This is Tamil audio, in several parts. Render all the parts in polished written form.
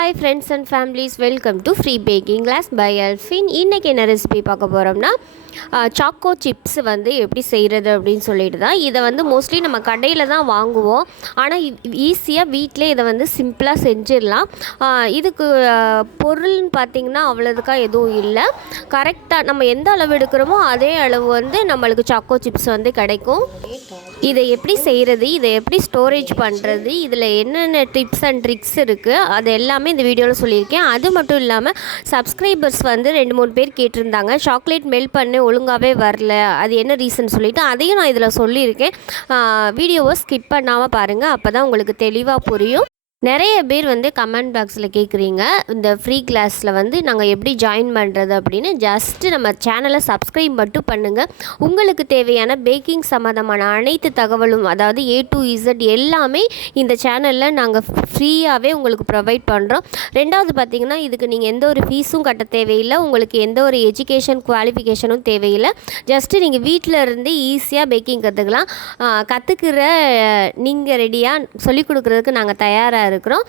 Hi friends and families, welcome to free baking class by Alfin. இன்றைக்கி என்ன ரெசிபி பார்க்க போகிறோம்னா சாக்கோ சிப்ஸ் வந்து எப்படி செய்கிறது அப்படின்னு சொல்லிட்டு தான். இதை வந்து மோஸ்ட்லி நம்ம கடையில் தான் வாங்குவோம், ஆனால் ஈஸியாக வீட்டிலே இதை வந்து சிம்பிளாக செஞ்சிடலாம். இதுக்கு பொருள்னு பார்த்திங்கன்னா அவ்வளோதுக்காக எதுவும் இல்லை. கரெக்டாக நம்ம எந்த அளவு எடுக்கிறோமோ அதே அளவு வந்து நம்மளுக்கு சாக்கோ சிப்ஸ் வந்து கிடைக்கும். இதை எப்படி செய்கிறது, இதை எப்படி ஸ்டோரேஜ் பண்ணுறது, இதில் என்னென்ன டிப்ஸ் அண்ட் ட்ரிக்ஸ் இருக்குது அது எல்லாமே இந்த வீடியோவில் சொல்லியிருக்கேன். அது மட்டும் இல்லாமல் சப்ஸ்கிரைபர்ஸ் வந்து 2-3 பேர் கேட்டிருந்தாங்க, சாக்லேட் மெல்ட் பண்ண ஒழுங்காகவே வரல, அது என்ன ரீசன் சொல்லிவிட்டு அதையும் நான் இதில் சொல்லியிருக்கேன். வீடியோவை ஸ்கிப் பண்ணாமல் பாருங்கள், அப்போ தான் உங்களுக்கு தெளிவாக புரியும். நிறைய பேர் வந்து கமெண்ட் பாக்ஸில் கேட்குறீங்க, இந்த ஃப்ரீ கிளாஸில் வந்து நாங்கள் எப்படி ஜாயின் பண்ணுறது அப்படின்னு. ஜஸ்ட்டு நம்ம சேனலை சப்ஸ்கிரைப் மட்டும் பண்ணுங்கள். உங்களுக்கு தேவையான பேக்கிங் சம்மந்தமான அனைத்து தகவலும், அதாவது A to Z எல்லாமே இந்த சேனலில் நாங்கள் ஃப்ரீயாகவே உங்களுக்கு ப்ரொவைட் பண்ணுறோம். ரெண்டாவது பார்த்திங்கன்னா, இதுக்கு நீங்கள் எந்த ஒரு ஃபீஸும் கட்ட தேவையில்லை, உங்களுக்கு எந்த ஒரு எஜுகேஷன் குவாலிஃபிகேஷனும் தேவையில்லை. ஜஸ்ட்டு நீங்கள் வீட்டில் இருந்து ஈஸியாக பேக்கிங் கற்றுக்கலாம். கற்றுக்கிற நீங்கள் ரெடியாக சொல்லிக் கொடுக்குறதுக்கு நாங்கள் தயாராக இருக்கிறோம்.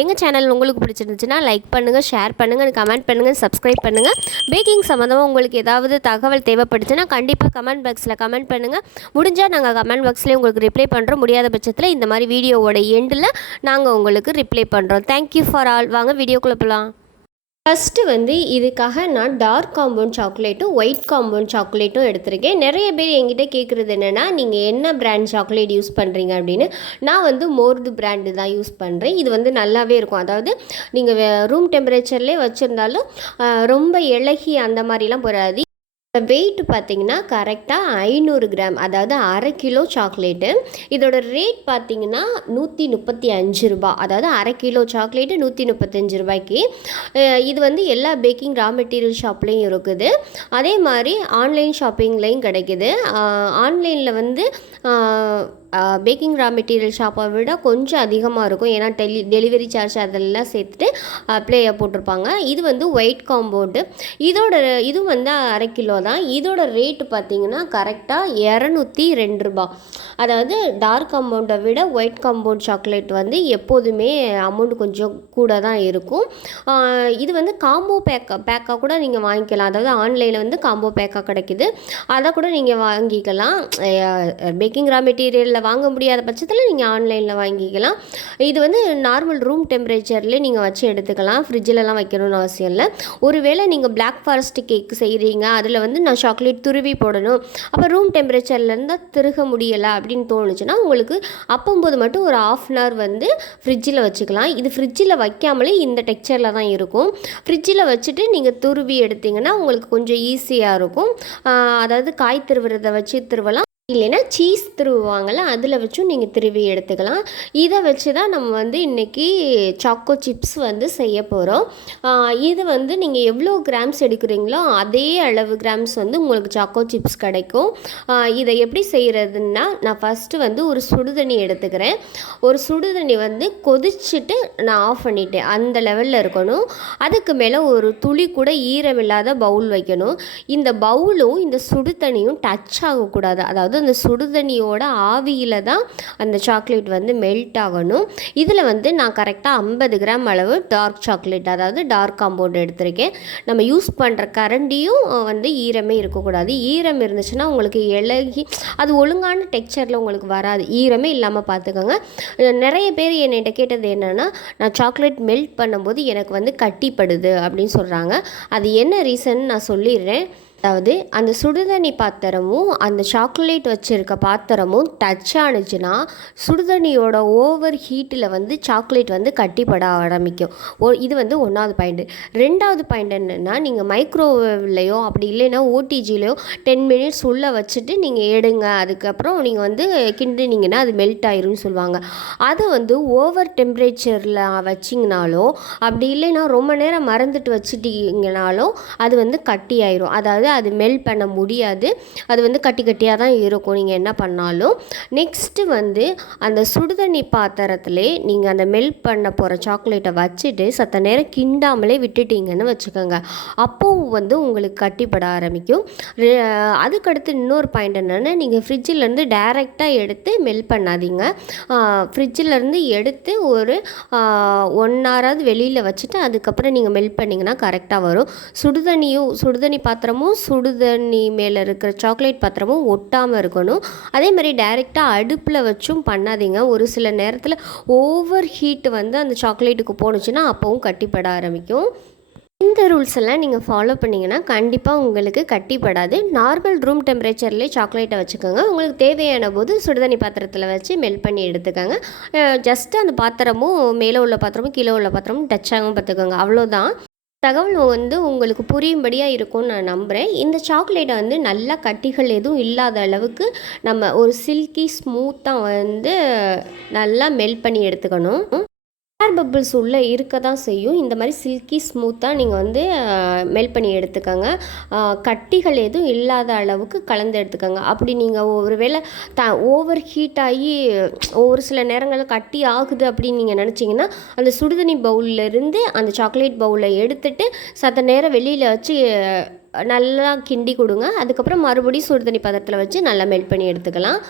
எங்கள் சேனல் உங்களுக்கு பிடிச்சிருந்துச்சுன்னா லைக் பண்ணுங்கள், ஷேர் பண்ணுங்கள், கமெண்ட் பண்ணுங்கள், சப்ஸ்கிரைப் பண்ணுங்கள். பேக்கிங் சம்மந்தமாக உங்களுக்கு ஏதாவது தகவல் தேவைப்படுச்சுன்னா கண்டிப்பாக கமெண்ட் பாக்ஸில் கமெண்ட் பண்ணுங்கள். முடிஞ்சால் நாங்கள் கமெண்ட் பாக்ஸ்லேயே உங்களுக்கு ரிப்ளை பண்ணுறோம். முடியாத பட்சத்தில் இந்த மாதிரி வீடியோவோட எண்டில் நாங்கள் உங்களுக்கு ரிப்ளை பண்ணுறோம். Thank you for all. வாங்க வீடியோக்குள்ளே போகலாம். ஃபஸ்ட்டு வந்து இதுக்காக நான் டார்க் காம்பவுண்ட் சாக்லேட்டும் ஒயிட் காம்பவுண்ட் சாக்லேட்டும் எடுத்திருக்கேன். நிறைய பேர் என்கிட்ட கேட்குறது என்னென்னா, நீங்கள் என்ன பிராண்ட் சாக்லேட் யூஸ் பண்ணுறீங்க அப்படின்னு. நான் வந்து மோர்து பிராண்டு தான் யூஸ் பண்ணுறேன். இது வந்து நல்லாவே இருக்கும். அதாவது நீங்கள் ரூம் டெம்பரேச்சர்லேயே வச்சுருந்தாலும் ரொம்ப இலகி அந்த மாதிரிலாம் போகாது. வெயிட் பார்த்திங்கன்னா கரெக்டாக 500 கிராம், அதாவது அரை கிலோ சாக்லேட்டு. இதோட ரேட் பார்த்திங்கன்னா 135 ரூபா, அதாவது அரை கிலோ சாக்லேட்டு 135 ரூபாய்க்கு. இது வந்து எல்லா பேக்கிங் ரா மெட்டீரியல் ஷாப்லேயும் இருக்குது. அதே மாதிரி ஆன்லைன் ஷாப்பிங்லேயும் கிடைக்குது. ஆன்லைனில் வந்து பேக்கிங் ரா மெட்டீரியல் ஷாப்பை விட கொஞ்சம் அதிகமாக இருக்கும். ஏன்னா டெலிவரி சார்ஜ் அதெல்லாம் சேர்த்துட்டு ப்ளேயை போட்டிருப்பாங்க. இது வந்து ஒயிட் காம்பவுண்டு. இதுவும் வந்து அரை கிலோ தான். இதோட ரேட்டு பார்த்திங்கன்னா கரெக்டாக 202 ரூபா. அதாவது டார்க் காம்பவுண்டை விட ஒயிட் காம்பவுண்ட் சாக்லேட் வந்து எப்போதுமே அமௌண்ட் கொஞ்சம் கூட தான் இருக்கும். இது வந்து காம்போ பேக்காக கூட நீங்கள் வாங்கிக்கலாம். அதாவது ஆன்லைனில் வந்து காம்போ பேக்காக கிடைக்கிது, அதை கூட நீங்கள் வாங்கிக்கலாம். பேக்கிங் ரா மெட்டீரியலில் வாங்க முடியாத பட்சத்தில் நீங்கள் ஆன்லைனில் வாங்கிக்கலாம். இது வந்து நார்மல் ரூம் டெம்பரேச்சர்லேயே நீங்கள் வச்சு எடுத்துக்கலாம். ஃப்ரிட்ஜிலலாம் வைக்கணும்னு அவசியம் இல்லை. ஒருவேளை நீங்கள் பிளாக் ஃபாரஸ்ட் கேக் செய்கிறீங்க, அதில் வந்து நான் சாக்லேட் துருவி போடணும், அப்போ ரூம் டெம்பரேச்சர்லேருந்து திருக முடியலை அப்படின்னு தோணுச்சுன்னா உங்களுக்கு அப்போம்போது மட்டும் ஒரு 1/2 hour வந்து ஃப்ரிட்ஜில் வச்சுக்கலாம். இது ஃப்ரிட்ஜில் வைக்காமலே இந்த டெக்ஸ்சரில் தான் இருக்கும். ஃப்ரிட்ஜில் வச்சுட்டு நீங்கள் துருவி எடுத்திங்கன்னா உங்களுக்கு கொஞ்சம் ஈஸியாக இருக்கும். அதாவது காய் திருவுறதை வச்சு திருவலாம், இல்லைன்னா சீஸ் திருவுவாங்கள்ல அதில் வச்சும் நீங்கள் திருவி எடுத்துக்கலாம். இதை வச்சு தான் நம்ம வந்து இன்றைக்கி சாக்கோ சிப்ஸ் வந்து செய்ய போகிறோம். இது வந்து நீங்கள் எவ்வளோ கிராம்ஸ் எடுக்கிறீங்களோ அதே அளவு கிராம்ஸ் வந்து உங்களுக்கு சாக்கோ சிப்ஸ் கிடைக்கும். இதை எப்படி செய்கிறதுன்னா, நான் ஃபஸ்ட்டு வந்து ஒரு சுடுதண்ணி எடுத்துக்கிறேன். ஒரு சுடுதண்ணி வந்து கொதிச்சுட்டு நான் ஆஃப் பண்ணிட்டேன், அந்த லெவலில் இருக்கணும். அதுக்கு மேலே ஒரு துளி கூட ஈரமில்லாத பவுல் வைக்கணும். இந்த பவுலும் இந்த சுடு தண்ணியும் டச் ஆகக்கூடாது. அதாவது அந்த சுடுதண்ணியோட ஆவியில் தான் அந்த சாக்லேட் வந்து மெல்ட் ஆகணும். இதில் வந்து நான் கரெக்டாக 50 கிராம் அளவு டார்க் சாக்லேட், அதாவது டார்க் காம்பவுண்ட் எடுத்திருக்கேன். நம்ம யூஸ் பண்ணுற கரண்டியும் வந்து ஈரமே இருக்கக்கூடாது. ஈரம் இருந்துச்சுன்னா உங்களுக்கு இலகி அது ஒழுங்கான டெக்ஸ்சரில் உங்களுக்கு வராது. ஈரமே இல்லாமல் பார்த்துக்கோங்க. நிறைய பேர் என்கிட்ட கேட்டது என்னென்னா, நான் சாக்லேட் மெல்ட் பண்ணும்போது எனக்கு வந்து கட்டிப்படுது அப்படின்னு சொல்கிறாங்க. அது என்ன ரீசன் நான் சொல்லிடுறேன். அதாவது அந்த சுடுதண்ணி பாத்திரமும் அந்த சாக்லேட் வச்சுருக்க பாத்திரமும் டச் ஆணுச்சுன்னா சுடுதண்ணியோட ஓவர் ஹீட்டில் வந்து சாக்லேட் வந்து கட்டிப்பட ஆரம்பிக்கும். இது வந்து 1வது பாயிண்ட்டு. 2வது பாயிண்ட் என்னென்னா, நீங்கள் மைக்ரோவேவ்லேயோ அப்படி இல்லைன்னா ஓடிஜிலையோ 10 minutes உள்ளே வச்சுட்டு நீங்கள் எடுங்க, அதுக்கப்புறம் நீங்கள் வந்து கிண்டினீங்கன்னா அது மெல்ட் ஆயிரும்னு சொல்லுவாங்க. அது வந்து ஓவர் டெம்பரேச்சரில் வச்சிங்கனாலோ அப்படி இல்லைன்னா ரொம்ப நேரம் மறந்துட்டு வச்சுட்டிங்கனாலும் அது வந்து கட்டி ஆயிரும். அதாவது அது மெல்ட் பண்ண முடியாது. அது வந்து கட்டி கட்டியாக தான் இருக்கும் நீங்கள் என்ன பண்ணாலும். நெக்ஸ்ட்டு வந்து அந்த சுடுதண்ணி பாத்திரத்திலே நீங்கள் அந்த மெல்ட் பண்ண போகிற சாக்லேட்டை வச்சுட்டு சத்த நேரம் கிண்டாமலே விட்டுட்டீங்கன்னு வச்சுக்கோங்க. அப்போவும் வந்து உங்களுக்கு கட்டிப்பட ஆரம்பிக்கும். அதுக்கடுத்து இன்னொரு பாயிண்ட் என்னென்னா, நீங்கள் ஃப்ரிட்ஜிலேருந்து டைரெக்டாக எடுத்து மெல்ட் பண்ணாதீங்க. ஃப்ரிட்ஜிலேருந்து எடுத்து ஒரு 1 ஹவராவது வெளியில் வச்சுட்டு அதுக்கப்புறம் நீங்கள் மெல்ட் பண்ணிங்கன்னா கரெக்டாக வரும். சுடுதண்ணி பாத்திரமும் சுடுதண்ணி மேலே இருக்கிற சாக்லேட் பாத்திரமும் ஒட்டாமல் இருக்கணும். அதே மாதிரி டைரெக்டாக அடுப்பில் வச்சும் பண்ணாதீங்க. ஒரு சில நேரத்தில் ஓவர் ஹீட் வந்து அந்த சாக்லேட்டுக்கு போணுச்சுன்னா அப்போவும் கட்டிப்பட ஆரம்பிக்கும். இந்த ரூல்ஸ் எல்லாம் நீங்கள் ஃபாலோ பண்ணிங்கன்னா கண்டிப்பாக உங்களுக்கு கட்டிப்படாது. நார்மல் ரூம் டெம்பரேச்சர்லேயே சாக்லேட்டை வச்சுக்கோங்க. உங்களுக்கு தேவையான போது சுடுதண்ணி பாத்திரத்தில் வச்சு மெல்ட் பண்ணி எடுத்துக்கோங்க. ஜஸ்ட்டு அந்த பாத்திரமும் மேலே உள்ள பாத்திரமும் கீழே உள்ள பாத்திரமும் டச் ஆகாமல் பார்த்துக்கோங்க. அவ்வளோதான். தகவல் வந்து உங்களுக்கு புரியும்படியாக இருக்கும்னு நான் நம்புகிறேன். இந்த சாக்லேட்டை வந்து நல்லா கட்டிகள் எதுவும் இல்லாத அளவுக்கு நம்ம ஒரு சில்கி ஸ்மூத்தாக வந்து நல்லா மெல்ட் பண்ணி எடுத்துக்கணும். ஏர் பபிள்ஸ் உள்ளே இருக்க தான் செய்யும். இந்த மாதிரி சில்கி ஸ்மூத்தாக நீங்கள் வந்து மெல்ட் பண்ணி எடுத்துக்கோங்க. கட்டிகள் எதுவும் இல்லாத அளவுக்கு கலந்து எடுத்துக்கோங்க. அப்படி நீங்கள் ஒரு வேளை ஓவர் ஹீட் ஆகி ஒரு சில நேரங்களில் கட்டி ஆகுது அப்படின்னு நீங்கள் நினச்சிங்கன்னா அந்த சுடுதண்ணி பவுல்லேருந்து அந்த சாக்லேட் பவுலை எடுத்துகிட்டு சத்த நேரம் வெளியில் வச்சு நல்லா கிண்டி கொடுங்க. அதுக்கப்புறம் மறுபடியும் சுடுதண்ணி பாத்திரத்தில் வச்சு நல்லா மெல்ட் பண்ணி எடுத்துக்கலாம்.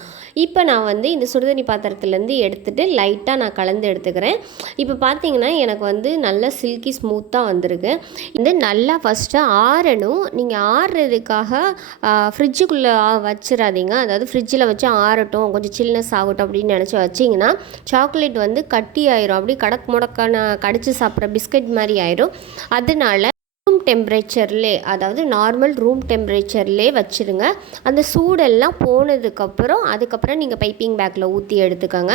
இப்போ நான் வந்து இந்த சுடுதண்ணி பாத்திரத்துலேருந்து எடுத்துகிட்டு லைட்டாக நான் கலந்து எடுத்துக்கிறேன். இப்போ பார்த்தீங்கன்னா எனக்கு வந்து நல்லா சில்கி ஸ்மூத்தாக வந்திருக்கு. இது நல்லா ஃபஸ்ட்டு ஆறணும். நீங்கள் ஆறுறதுக்காக ஃப்ரிட்ஜுக்குள்ளே வச்சிடாதீங்க. அதாவது ஃப்ரிட்ஜில் வச்சு ஆறட்டும், கொஞ்சம் சில்னஸ் ஆகட்டும் அப்படின்னு நினச்சி வச்சிங்கன்னா சாக்லேட் வந்து கட்டி ஆயிரும். அப்படி முடக்கான கடிச்சு சாப்பிட்ற பிஸ்கட் மாதிரி ஆயிரும். அதனால ரூம் டெம்பரேச்சர்லே, அதாவது நார்மல் ரூம் டெம்பரேச்சர்லே வச்சுருங்க. அந்த சூடெல்லாம் போனதுக்கப்புறம் அதுக்கப்புறம் நீங்கள் பைப்பிங் பேக்கில் ஊற்றி எடுத்துக்கோங்க.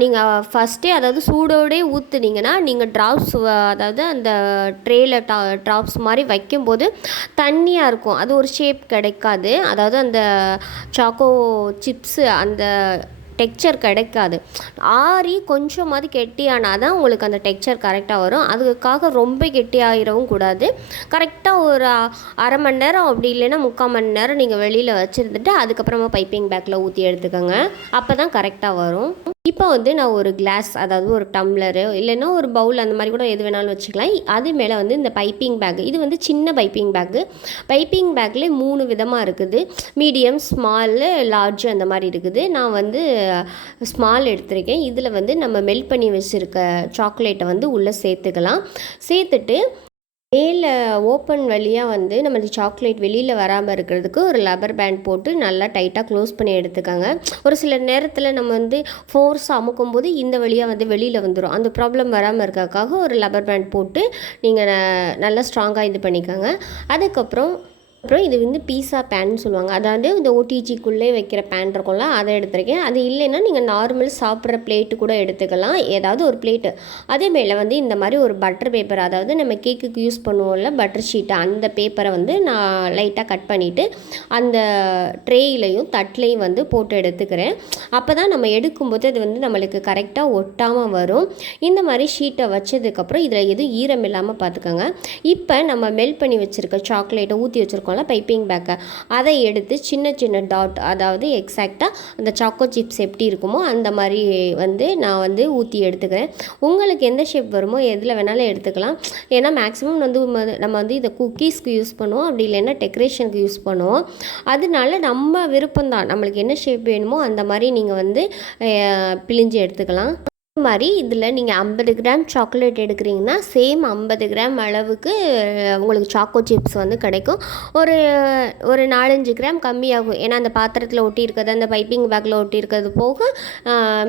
நீங்கள் ஃபஸ்ட்டே அதாவது சூடோடே ஊற்றுனீங்கன்னா நீங்கள் ட்ராப்ஸ், அதாவது அந்த ட்ரேயில் ட்ராப்ஸ் மாதிரி வைக்கும்போது தண்ணியாக இருக்கும். அது ஒரு ஷேப் கிடைக்காது. அதாவது அந்த சாக்கோ சிப்ஸு அந்த டெக்ஸ்சர் கிடைக்காது. ஆறி கொஞ்சமாவது கெட்டியானால் தான் உங்களுக்கு அந்த டெக்ஸ்சர் கரெக்டாக வரும். அதுக்காக ரொம்ப கெட்டியாகிடவும் கூடாது. கரெக்டாக ஒரு அரை மணி நேரம் அப்படி இல்லைன்னா 3/4 மணி நேரம் நீங்கள் வெளியில் வச்சுருந்துட்டு அதுக்கப்புறமா பைப்பிங் பேக்கில் ஊற்றி எடுத்துக்கோங்க. அப்போ தான் கரெக்டாக வரும். இப்போ வந்து நான் ஒரு கிளாஸ், அதாவது ஒரு டம்ளரு இல்லைன்னா ஒரு பவுல் அந்த மாதிரி கூட எது வேணாலும் வச்சுக்கலாம். அது மேலே வந்து இந்த பைப்பிங் பேக், இது வந்து சின்ன பைப்பிங் பேக்கு. பைப்பிங் பேக்லேயே 3 விதமாக இருக்குது. மீடியம், ஸ்மாலு, லார்ஜ் அந்த மாதிரி இருக்குது. நான் வந்து ஸ்மால் எடுத்திருக்கேன். இதில் வந்து நம்ம மெல்ட் பண்ணி வச்சுருக்க சாக்லேட்டை வந்து உள்ளே சேர்த்துக்கலாம். சேர்த்துட்டு மேலே ஓப்பன் வழியாக வந்து நம்ம சாக்லேட் வெளியில் வராமல் இருக்கிறதுக்கு ஒரு லப்பர் பேண்ட் போட்டு நல்லா டைட்டாக க்ளோஸ் பண்ணி எடுத்துக்கோங்க. ஒரு சில நேரத்தில் நம்ம வந்து ஃபோர்ஸ் அமுக்கும் போது இந்த வழியாக வந்து வெளியில் வந்துடும். அந்த ப்ராப்ளம் வராமல் இருக்கிறதுக்காக ஒரு லப்பர் பேண்ட் போட்டு நீங்கள் நல்லா ஸ்ட்ராங்காக இது பண்ணிக்கோங்க. அதுக்கப்புறம் இது வந்து பீஸா பேன்னு சொல்லுவாங்க. அதாவது இந்த ஓடிஜிக்குள்ளே வைக்கிற பேன் இருக்கும்ல, அதை எடுத்துருக்கேன். அது இல்லைன்னா நீங்கள் நார்மல் சாப்பிட்ற பிளேட்டு கூட எடுத்துக்கலாம், ஏதாவது ஒரு பிளேட்டு. அதே மேலே வந்து இந்த மாதிரி ஒரு பட்டர் பேப்பர், அதாவது நம்ம கேக்குக்கு யூஸ் பண்ணுவோம்ல பட்டர் ஷீட்டு, அந்த பேப்பரை வந்து நான் லைட்டாக கட் பண்ணிவிட்டு அந்த ட்ரேயிலையும் தட்டிலையும் வந்து போட்டு எடுத்துக்கிறேன். அப்போ தான் நம்ம எடுக்கும்போது அது வந்து நம்மளுக்கு கரெக்டாக ஒட்டாமல் வரும். இந்த மாதிரி ஷீட்டை வச்சதுக்கப்புறம் இதில் எதுவும் ஈரம் இல்லாமல் பார்த்துக்கோங்க. இப்போ நம்ம மெல்ட் பண்ணி வச்சுருக்க சாக்லேட்டை ஊற்றி வச்சுருக்கோம் பைப்பிங் பேக்கை, அதை எடுத்து சின்ன சின்ன டாட், அதாவது எக்ஸாக்டாக அந்த சாக்கோ சிப்ஸ் எப்படி இருக்குமோ அந்த மாதிரி வந்து நான் வந்து ஊற்றி எடுத்துக்கிறேன். உங்களுக்கு எந்த ஷேப் வருமோ எதில் வேணாலும் எடுத்துக்கலாம். ஏன்னா மேக்ஸிமம் வந்து நம்ம வந்து இதை குக்கீஸ்க்கு யூஸ் பண்ணுவோம், அப்படி இல்லைன்னா டெக்கரேஷனுக்கு யூஸ் பண்ணுவோம். அதனால நம்ம விருப்பம்தான், நம்மளுக்கு என்ன ஷேப் வேணுமோ அந்த மாதிரி நீங்கள் வந்து பிழிஞ்சு எடுத்துக்கலாம். இது மாதிரி இதில் நீங்கள் 50 கிராம் சாக்லேட் எடுக்கிறீங்கன்னா சேம் 50 கிராம் அளவுக்கு உங்களுக்கு சாக்கோ சிப்ஸ் வந்து கிடைக்கும். ஒரு 4-5 கிராம் கம்மியாகும். ஏன்னா அந்த பாத்திரத்தில் ஒட்டி இருக்கிறது, அந்த பைப்பிங் பேக்கில் ஒட்டி இருக்கிறது போக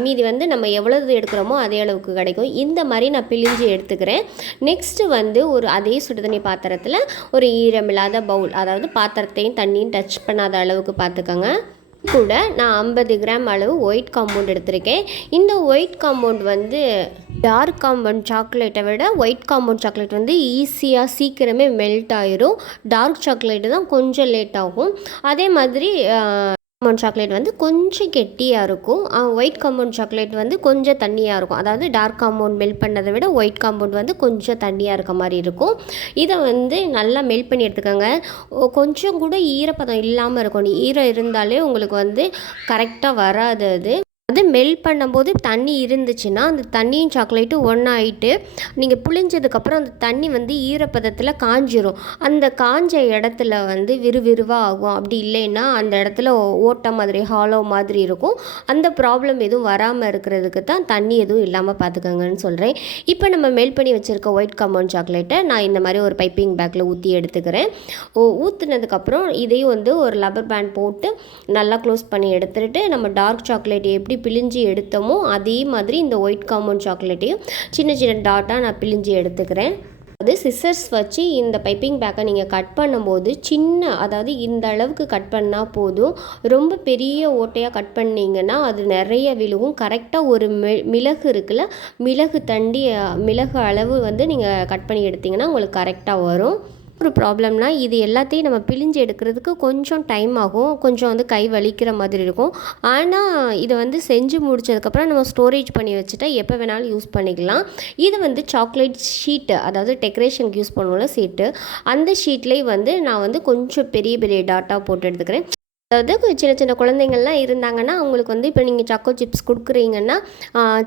மீதி வந்து நம்ம எவ்வளவு எடுக்கிறோமோ அதே அளவுக்கு கிடைக்கும். இந்த மாதிரி நான் பிழிஞ்சு எடுத்துக்கிறேன். நெக்ஸ்ட்டு வந்து அதே சுடுதண்ணி பாத்திரத்தில் ஒரு ஈரமில்லாத பவுல், அதாவது பாத்திரத்தையும் தண்ணியும் டச் பண்ணாத அளவுக்கு பார்த்துக்கோங்க. கூட நான் 50 கிராம் அளவு ஒயிட் காம்பவுண்ட் எடுத்திருக்கேன். இந்த ஒயிட் காம்பவுண்ட் வந்து டார்க் காம்பவுண்ட் சாக்லேட்டை விட ஒயிட் காம்பவுண்ட் சாக்லேட் வந்து ஈஸியாக சீக்கிரமே மெல்ட் ஆயிரும். டார்க் சாக்லேட்டு தான் கொஞ்சம் லேட் ஆகும். அதே மாதிரி காம்பவுண்ட் சாக்லேட் வந்து கொஞ்சம் கெட்டியாக இருக்கும். ஒயிட் காம்பவுண்ட் சாக்லேட் வந்து கொஞ்சம் தண்ணியாக இருக்கும். அதாவது டார்க் காம்பவுண்ட் மெல்ட் பண்ணதை விட ஒயிட் காம்பவுண்ட் வந்து கொஞ்சம் தண்ணியாக இருக்க மாதிரி இருக்கும். இதை வந்து நல்லா மெல்ட் பண்ணி எடுத்துக்கோங்க. கொஞ்சம் கூட ஈரப்பதம் இல்லாமல் இருக்கணும். ஈரம் இருந்தாலே உங்களுக்கு வந்து கரெக்டாக வராது. அது மெல்ட் பண்ணும்போது தண்ணி இருந்துச்சுன்னா அந்த தண்ணியும் சாக்லேட்டும் ஒன்றாயிட்டு நீங்கள் புழிஞ்சதுக்கப்புறம் அந்த தண்ணி வந்து ஈரப்பதத்தில் காஞ்சிரும். அந்த காஞ்ச இடத்துல வந்து விறுவிறுவாக ஆகும். அப்படி இல்லைன்னா அந்த இடத்துல ஓட்டை மாதிரி ஹாலோ மாதிரி இருக்கும். அந்த ப்ராப்ளம் எதுவும் வராமல் இருக்கிறதுக்கு தான் தண்ணி எதுவும் இல்லாமல் பார்த்துக்கோங்கன்னு சொல்கிறேன். இப்போ நம்ம மெல்ட் பண்ணி வச்சுருக்க ஒயிட் காம்பவுண்ட் சாக்லேட்டை நான் இந்த மாதிரி ஒரு பைப்பிங் பேக்கில் ஊற்றி எடுத்துக்கிறேன். ஊற்றுனதுக்கப்புறம் இதையும் வந்து ஒரு லப்பர் பேண்ட் போட்டு நல்லா க்ளோஸ் பண்ணி எடுத்துகிட்டு நம்ம டார்க் சாக்லேட் எப்படி பிழிஞ்சு எடுத்தோமோ அதே மாதிரி இந்த ஒயிட் காம்பவுண்ட் சாக்லேட்டையும் சின்ன சின்ன டாட்டாக நான் பிழிஞ்சு எடுத்துக்கிறேன். அது சிசர்ஸ் வச்சு இந்த பைப்பிங் பேக்கை நீங்கள் கட் பண்ணும்போது அதாவது இந்த அளவுக்கு கட் பண்ணால் போதும். ரொம்ப பெரிய ஓட்டையாக கட் பண்ணிங்கன்னா அது நிறைய விழுவும். கரெக்டாக ஒரு மிளகு இருக்குல்ல, மிளகு அளவு வந்து நீங்கள் கட் பண்ணி எடுத்திங்கன்னா உங்களுக்கு கரெக்டாக வரும். ஒரு ப்ராப்ளம்னா இது எல்லாத்தையும் நம்ம பிழிஞ்சு எடுக்கிறதுக்கு கொஞ்சம் டைம் ஆகும். கொஞ்சம் வந்து கை வலிக்கிற மாதிரி இருக்கும். ஆனால் இதை வந்து செஞ்சு முடிச்சதுக்கப்புறம் நம்ம ஸ்டோரேஜ் பண்ணி வச்சுட்டா எப்போ வேணாலும் யூஸ் பண்ணிக்கலாம். இது வந்து சாக்லேட் ஷீட்டு, அதாவது டெக்கரேஷனுக்கு யூஸ் பண்ணுவோம்ல ஷீட்டு, அந்த ஷீட்லேயே வந்து நான் வந்து கொஞ்சம் பெரிய பெரிய டாட்டா போட்டு எடுத்துக்கிறேன். அதாவது சின்ன சின்ன குழந்தைங்கள்லாம் இருந்தாங்கன்னா அவங்களுக்கு வந்து இப்போ நீங்கள் சாக்கோ சிப்ஸ் கொடுக்குறீங்கன்னா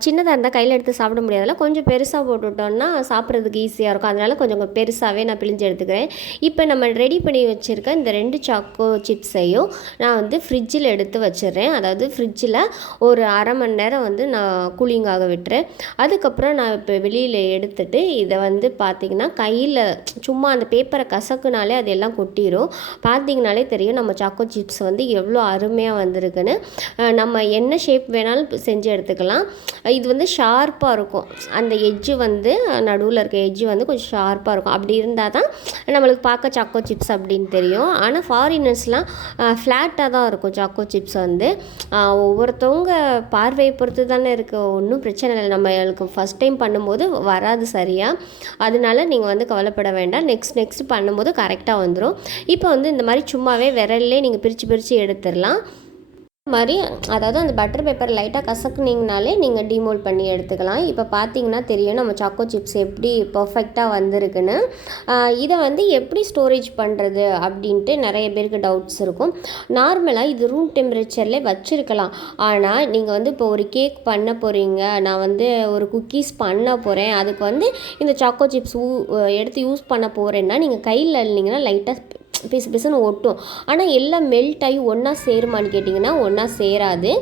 சின்னதாக இருந்தால் கையில் எடுத்து சாப்பிட முடியாதுல, கொஞ்சம் பெருசாக போட்டுவிட்டோன்னா சாப்பிட்றதுக்கு ஈஸியாக இருக்கும். அதனால் கொஞ்சம் பெருசாகவே நான் பிழிஞ்சு எடுத்துக்கிறேன். இப்போ நம்ம ரெடி பண்ணி வச்சுருக்க இந்த 2 சாக்கோ சிப்ஸையும் நான் வந்து ஃப்ரிட்ஜில் எடுத்து வச்சிடுறேன். அதாவது ஃப்ரிட்ஜில் ஒரு அரை மணி நேரம் வந்து நான் கூலிங்காக விட்டுறேன். அதுக்கப்புறம் நான் இப்போ வெளியில் எடுத்துகிட்டு இதை வந்து பார்த்திங்கன்னா கையில் சும்மா அந்த பேப்பரை கசக்குனாலே அது எல்லாம் கொட்டிடும். பார்த்திங்கனாலே தெரியும் நம்ம சாக்கோ சிப்ஸ் வந்து எவ்வளோ அருமையாக வந்திருக்குன்னு. நம்ம என்ன ஷேப் வேணாலும் செஞ்சு எடுத்துக்கலாம். இது வந்து ஷார்ப்பாக இருக்கும். அந்த எட்ஜு வந்து நடுவில் இருக்க எட்ஜு வந்து கொஞ்சம் ஷார்ப்பாக இருக்கும். அப்படி இருந்தால் தான் நம்மளுக்கு பார்க்க சாக்கோ சிப்ஸ் அப்படின்னு தெரியும். ஆனால் ஃபாரினர்ஸ்லாம் ஃப்ளாட்டாக தான் இருக்கும் சாக்கோ சிப்ஸ் வந்து. ஒவ்வொருத்தவங்க பார்வையை பொறுத்து தானே இருக்குது. ஒன்றும் பிரச்சனை இல்லை. நம்மளுக்கு ஃபஸ்ட் டைம் பண்ணும்போது வராது சரியாக. அதனால நீங்கள் வந்து கவலைப்பட வேண்டாம். நெக்ஸ்ட் பண்ணும்போது கரெக்டாக வந்துடும். இப்போ வந்து இந்த மாதிரி சும்மாவே விரல்லே நீங்கள் பிரித்து எடுத்துடலாம். மாதிரி அதாவது அந்த பட்டர் பேப்பர் லைட்டாக கசக்குனிங்கனாலே நீங்கள் டிமோல்ட் பண்ணி எடுத்துக்கலாம். இப்போ பார்த்தீங்கன்னா தெரியும் நம்ம சாக்கோ சிப்ஸ் எப்படி பர்ஃபெக்டாக வந்திருக்குன்னு. இதை வந்து எப்படி ஸ்டோரேஜ் பண்ணுறது அப்படின்ட்டு நிறைய பேருக்கு டவுட்ஸ் இருக்கும். நார்மலாக இது ரூம் டெம்பரேச்சர்லேயே வச்சுருக்கலாம். ஆனால் நீங்கள் வந்து இப்போ ஒரு கேக் பண்ண போகிறீங்க, நான் வந்து ஒரு குக்கீஸ் பண்ண போகிறேன், அதுக்கு வந்து இந்த சாக்கோ சிப்ஸ் எடுத்து யூஸ் பண்ண போகிறேன்னா நீங்கள் கையில் இல்லைங்கன்னா லைட்டாக பிசுன்னு ஒட்டும். ஆனால் எல்லாம் மெல்ட் ஆகி ஒன்றா சேருமான்னு கேட்டிங்கன்னா ஒன்றா சேராது.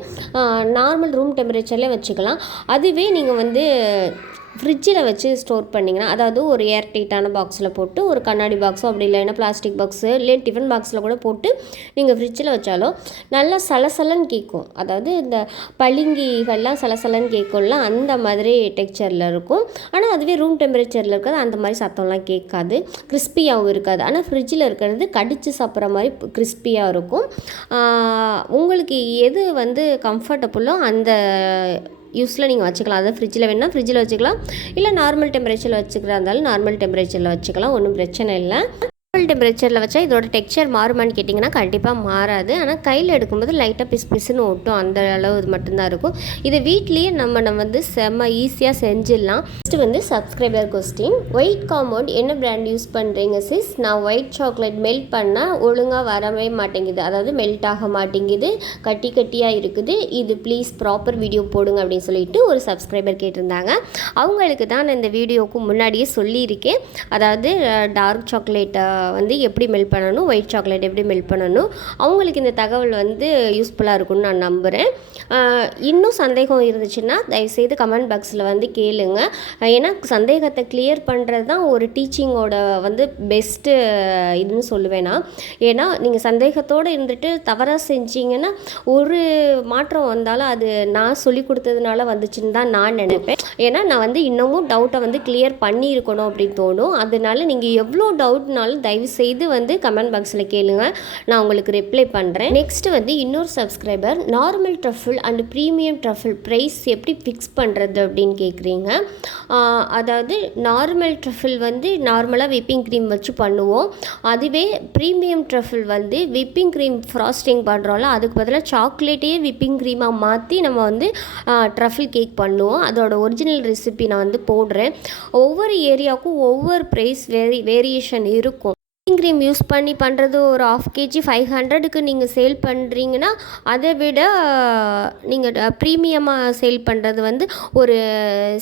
நார்மல் ரூம் டெம்பரேச்சர்லேயே வச்சுக்கலாம். அதுவே நீங்கள் வந்து ஃப்ரிட்ஜில் வச்சு ஸ்டோர் பண்ணிங்கன்னா, அதாவது ஒரு ஏர் டைட்டான பாக்ஸில் போட்டு ஒரு கண்ணாடி பாக்ஸோ அப்படி இல்லைன்னா பிளாஸ்டிக் பாக்ஸு இல்லை டிஃபன் பாக்ஸில் கூட போட்டு நீங்கள் ஃப்ரிட்ஜில் வச்சாலும் நல்லா சலசலன்னு கேட்கும். அதாவது இந்த பளிங்கிகள்லாம் சலசலன்னு கேட்கும்ல, அந்த மாதிரி டெக்ஸ்சரில் இருக்கும். ஆனால் அதுவே ரூம் டெம்பரேச்சரில் இருக்கிறது அந்த மாதிரி சத்தம்லாம் கேட்காது, கிறிஸ்பியாகவும் இருக்காது. ஆனால் ஃப்ரிட்ஜில் இருக்கிறது கடித்து சாப்பிட்ற மாதிரி கிறிஸ்பியாக இருக்கும். உங்களுக்கு எது வந்து கம்ஃபர்டபுளோ அந்த யூஸில் நீங்கள் வச்சுக்கலாம். அதாவது ஃப்ரிட்ஜில் வேணுன்னா ஃப்ரிட்ஜில் வச்சுக்கலாம், இல்லை நார்மல் டெம்பரேச்சரில் வச்சுக்கிறதா இருந்தாலும் நார்மல் டெம்பரேச்சரில் வச்சுக்கலாம். ஒன்றும் பிரச்சனை இல்லை. நார்மல் டெம்பரேச்சரில் வச்சா இதோட டெக்ஸ்சர் மாறுமான்னு கேட்டிங்கன்னா கண்டிப்பாக மாறாது. ஆனால் கையில் எடுக்கும்போது லைட்டாக பிசுன்னு ஒட்டும், அந்த அளவு இது மட்டும்தான் இருக்கும். இதை வீட்லேயே நம்ம வந்து செம்ம ஈஸியாக செஞ்சிடலாம். ஃபஸ்ட்டு வந்து சப்ஸ்கிரைபர் கொஸ்டின், ஒயிட் காம்பவுண்ட் என்ன பிராண்ட் யூஸ் பண்ணுறீங்க சிஸ்? நான் ஒயிட் சாக்லேட் மெல்ட் பண்ணால் ஒழுங்காக வரவே மாட்டேங்குது, அதாவது மெல்ட் ஆக மாட்டேங்குது, கட்டியாக இருக்குது, இது ப்ளீஸ் ப்ராப்பர் வீடியோ போடுங்க அப்படின்னு சொல்லிட்டு ஒரு சப்ஸ்கிரைபர் கேட்டிருந்தாங்க. அவங்களுக்கு தான் நான் இந்த வீடியோவுக்கு முன்னாடியே சொல்லியிருக்கேன். அதாவது டார்க் சாக்லேட்டை வந்து எப்படி மெல்ட் பண்ணணும், ஒயிட் சாக்லேட் எப்படி மெல்ட் பண்ணணும், அவங்களுக்கு இந்த தகவல் வந்து யூஸ்ஃபுல்லாக இருக்கும்னு நான் நம்புகிறேன். இன்னும் சந்தேகம் இருந்துச்சுன்னா தயவுசெய்து கமெண்ட் பாக்ஸில் வந்து கேளுங்க. ஏன்னா சந்தேகத்தை கிளியர் பண்ணுறது தான் ஒரு டீச்சிங்கோட வந்து பெஸ்ட்டு இதுன்னு சொல்லுவேன்னா. ஏன்னா நீங்கள் சந்தேகத்தோடு இருந்துட்டு தவறாக செஞ்சீங்கன்னா ஒரு மாற்றம் வந்தாலும் அது நான் சொல்லி கொடுத்ததுனால வந்துச்சுன்னு தான் நான் நினைப்பேன். ஏன்னா நான் வந்து இன்னமும் டவுட்டை வந்து கிளியர் பண்ணியிருக்கணும் அப்படின்னு தோணும். அதனால நீங்கள் எவ்வளோ டவுட்னாலும் தயவு செய்து வந்து கமெண்ட் பாக்ஸில் கேளுங்க, நான் உங்களுக்கு ரிப்ளை பண்ணுறேன். நெக்ஸ்ட்டு வந்து இன்னொரு subscriber normal truffle and premium truffle price எப்படி ஃபிக்ஸ் பண்ணுறது அப்படின்னு கேட்குறீங்க. அதாவது நார்மல் ட்ரஃபிள் வந்து நார்மலாக விப்பிங் க்ரீம் வச்சு பண்ணுவோம். அதுவே ப்ரீமியம் ட்ரஃபிள் வந்து விப்பிங் க்ரீம் ஃப்ராஸ்டிங் பண்ணுறோம்ல, அதுக்கு பதிலாக சாக்லேட்டையே விப்பிங் க்ரீமாக மாற்றி நம்ம வந்து ட்ரஃபிள் கேக் பண்ணுவோம். அதோட ஒரிஜினல் ரெசிபி நான் வந்து போடுறேன். ஒவ்வொரு ஏரியாவுக்கும் ஒவ்வொரு ப்ரைஸ் வேரியேஷன் இருக்கும். விப்பிங் க்ரீம் யூஸ் பண்ணி பண்ணுறது ஒரு 1/2 kg 500க்கு நீங்கள் சேல் பண்ணுறீங்கன்னா, அதை விட நீங்கள் ப்ரீமியமாக சேல் பண்ணுறது வந்து ஒரு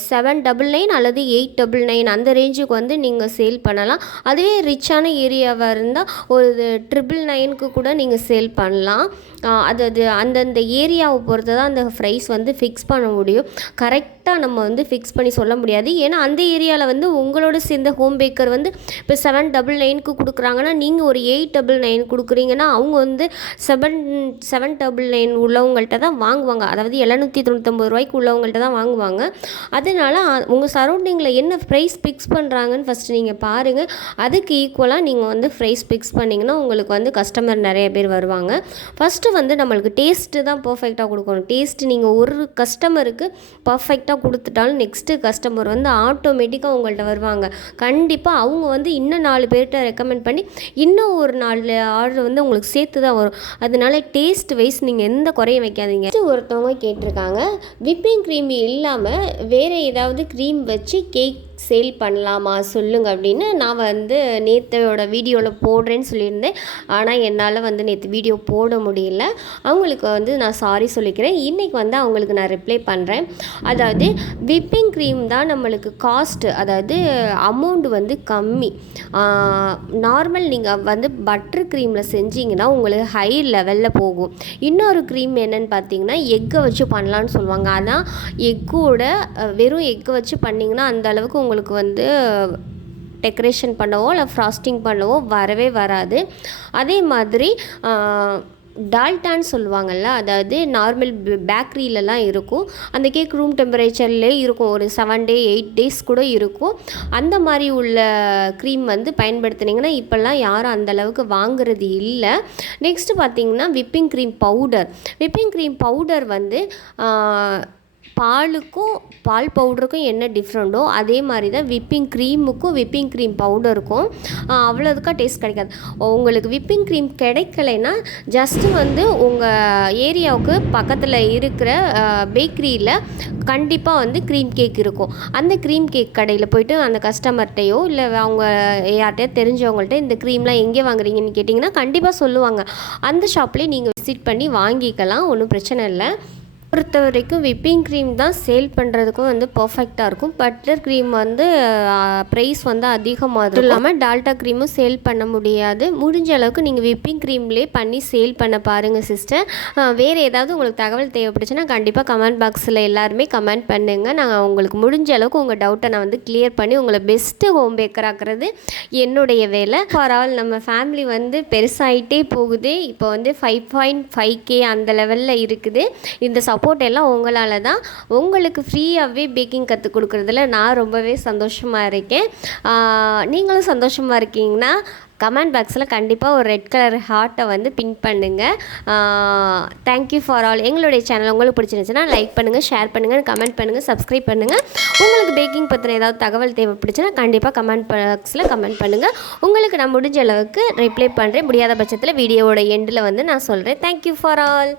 799 அல்லது 899 அந்த ரேஞ்சுக்கு வந்து நீங்கள் சேல் பண்ணலாம். அதுவே ரிச்சான ஏரியாவாக இருந்தால் ஒரு 999க்கு கூட நீங்கள் சேல் பண்ணலாம். அது அந்தந்த ஏரியாவை பொறுத்து தான் அந்த ப்ரைஸ் வந்து ஃபிக்ஸ் பண்ண முடியும். கரெக்டாக நம்ம வந்து ஃபிக்ஸ் பண்ணி சொல்ல முடியாது. ஏன்னா அந்த ஏரியாவில் வந்து உங்களோட சேர்ந்த ஹோம் பேக்கர் வந்து இப்போ 799க்கு கொடுக்குறாங்கன்னா, நீங்கள் ஒரு 899 கொடுக்குறீங்கன்னா, அவங்க வந்து 799 உள்ளவங்கள்ட்ட தான் வாங்குவாங்க. அதாவது 799 ரூபாய்க்கு உள்ளவங்கள்ட்ட தான் வாங்குவாங்க. அதனால் உங்கள் சரௌண்டிங்கில் என்ன ப்ரைஸ் ஃபிக்ஸ் பண்ணுறாங்கன்னு ஃபஸ்ட்டு நீங்கள் பாருங்கள். அதுக்கு ஈக்குவலாக நீங்கள் வந்து ப்ரைஸ் ஃபிக்ஸ் பண்ணிங்கன்னா உங்களுக்கு வந்து கஸ்டமர் நிறைய பேர் வருவாங்க. ஃபஸ்ட்டு வந்து நம்மளுக்கு டேஸ்ட்டு தான் பர்ஃபெக்டாக கொடுக்கணும். டேஸ்ட்டு நீங்கள் ஒரு கஸ்டமருக்கு பர்ஃபெக்டாக கொடுத்துட்டாலும் நெக்ஸ்ட்டு கஸ்டமர் வந்து ஆட்டோமேட்டிக்காக உங்கள்கிட்ட வருவாங்க. கண்டிப்பாக அவங்க வந்து இன்னும் 4 பேர்கிட்ட ரெக்கமெண்ட் பண்ணி இன்னும் ஒரு 4 ஆர்டர் வந்து உங்களுக்கு சேர்த்து தான் வரும். அதனால டேஸ்ட் வைஸ் நீங்கள் எந்த குறையும் வைக்காதீங்க. ஒருத்தவங்க கேட்டிருக்காங்க, விப்பிங் க்ரீம் இல்லாமல் வேறு ஏதாவது க்ரீம் வச்சு கேக் சேல் பண்ணலாமா சொல்லுங்க அப்படின்னு. நான் வந்து நேற்றோட வீடியோவில் போடுறேன்னு சொல்லியிருந்தேன். ஆனால் என்னால் வந்து நேற்று வீடியோ போட முடியல. அவங்களுக்கு வந்து நான் சாரி சொல்லிக்கிறேன். இன்றைக்கி வந்து அவங்களுக்கு நான் ரிப்ளை பண்ணுறேன். அதாவது விப்பிங் க்ரீம் தான் நம்மளுக்கு காஸ்ட்டு, அதாவது அமௌண்ட் வந்து கம்மி. நார்மல் நீங்கள் வந்து பட்டர் க்ரீமில் செஞ்சிங்கன்னா உங்களுக்கு ஹை லெவலில் போகும். இன்னொரு க்ரீம் என்னென்னு பார்த்தீங்கன்னா எக்கை வச்சு பண்ணலான்னு சொல்லுவாங்க. ஆனால் எக்கோட வெறும் எக்கை வச்சு பண்ணிங்கன்னா அந்தளவுக்கு உங்களுக்கு வந்து டெக்கரேஷன் பண்ணவோ இல்லை ஃப்ராஸ்டிங் பண்ணவோ வரவே வராது. அதே மாதிரி டால்டான்னு சொல்லுவாங்கள்ல, அதாவது நார்மல் பேக்கரியிலலாம் இருக்கும். அந்த கேக் ரூம் டெம்பரேச்சர்லேயே இருக்கும். ஒரு 7 டே 8 டேஸ் கூட இருக்கும். அந்த மாதிரி உள்ள க்ரீம் வந்து பயன்படுத்துனீங்கன்னா இப்போல்லாம் யாரும் அந்தளவுக்கு வாங்குறது இல்லை. நெக்ஸ்ட்டு பார்த்திங்கன்னா விப்பிங் க்ரீம் பவுடர் வந்து பால் பவுடருக்கும் என்ன டிஃப்ரெண்ட்டோ அதே மாதிரி தான் விப்பிங் க்ரீம் பவுடருக்கும் அவ்வளோதுக்கா டேஸ்ட் கிடைக்காது. உங்களுக்கு விப்பிங் க்ரீம் கிடைக்கலைன்னா ஜஸ்ட்டு வந்து உங்கள் ஏரியாவுக்கு பக்கத்தில் இருக்கிற பேக்கரியில் கண்டிப்பாக வந்து க்ரீம் கேக் இருக்கும். அந்த க்ரீம் கேக் கடையில் போய்ட்டு அந்த கஸ்டமர்கிட்டையோ இல்லை அவங்க யார்கிட்டையோ தெரிஞ்சவங்கள்ட்ட இந்த க்ரீம்லாம் எங்கே வாங்குறீங்கன்னு கேட்டிங்கன்னா கண்டிப்பாக சொல்லுவாங்க. அந்த ஷாப்லேயே நீங்கள் விசிட் பண்ணி வாங்கிக்கலாம், ஒன்றும் பிரச்சனை இல்லை. பொறுத்த வரைக்கும் விப்பிங் க்ரீம் தான் சேல் பண்ணுறதுக்கும் வந்து பர்ஃபெக்டாக இருக்கும். பட்டர் க்ரீம் வந்து ப்ரைஸ் வந்து அதிகமாக இருக்கும். இல்லாமல் டால்டா க்ரீமும் சேல் பண்ண முடியாது. முடிஞ்ச அளவுக்கு நீங்கள் விப்பிங் க்ரீம்லேயே பண்ணி சேல் பண்ண பாருங்கள் சிஸ்டர். வேறு ஏதாவது உங்களுக்கு தகவல் தேவைப்படுச்சுன்னா கண்டிப்பாக கமெண்ட் பாக்ஸில் எல்லாருமே கமெண்ட் பண்ணுங்கள். நான் உங்களுக்கு முடிஞ்ச அளவுக்கு உங்கள் டவுட்டை நான் வந்து கிளியர் பண்ணி உங்களை பெஸ்ட்டு ஹோம் பேக்கராக்குறது என்னுடைய வேலை. ஃபார் ஆல் நம்ம ஃபேமிலி வந்து பெருசாகிட்டே போகுது. இப்போ வந்து 5.5K அந்த லெவலில் இருக்குது. இந்த சப்போர்ட் எல்லாம் உங்களால் தான். உங்களுக்கு ஃப்ரீயாகவே பேக்கிங் கற்றுக் கொடுக்குறதுல நான் ரொம்பவே சந்தோஷமாக இருக்கேன். நீங்களும் சந்தோஷமாக இருக்கீங்கன்னா கமெண்ட் பாக்ஸில் கண்டிப்பாக ஒரு ரெட் கலர் ஹார்ட்டை வந்து பின் பண்ணுங்கள். Thank you for all. எங்களுடைய சேனல் உங்களுக்கு பிடிச்சிருந்துச்சுன்னா லைக் பண்ணுங்கள், ஷேர் பண்ணுங்கள், கமெண்ட் பண்ணுங்கள், சப்ஸ்கிரைப் பண்ணுங்கள். உங்களுக்கு பேக்கிங் பற்றின ஏதாவது தகவல் தேவைப்படுச்சுன்னா கண்டிப்பாக கமெண்ட் பாக்ஸில் கமெண்ட் பண்ணுங்கள். உங்களுக்கு நான் முடிஞ்ச அளவுக்கு ரிப்ளை பண்ணுறேன். முடியாத பட்சத்தில் வீடியோவோட எண்டில் வந்து நான் சொல்கிறேன். Thank you for all.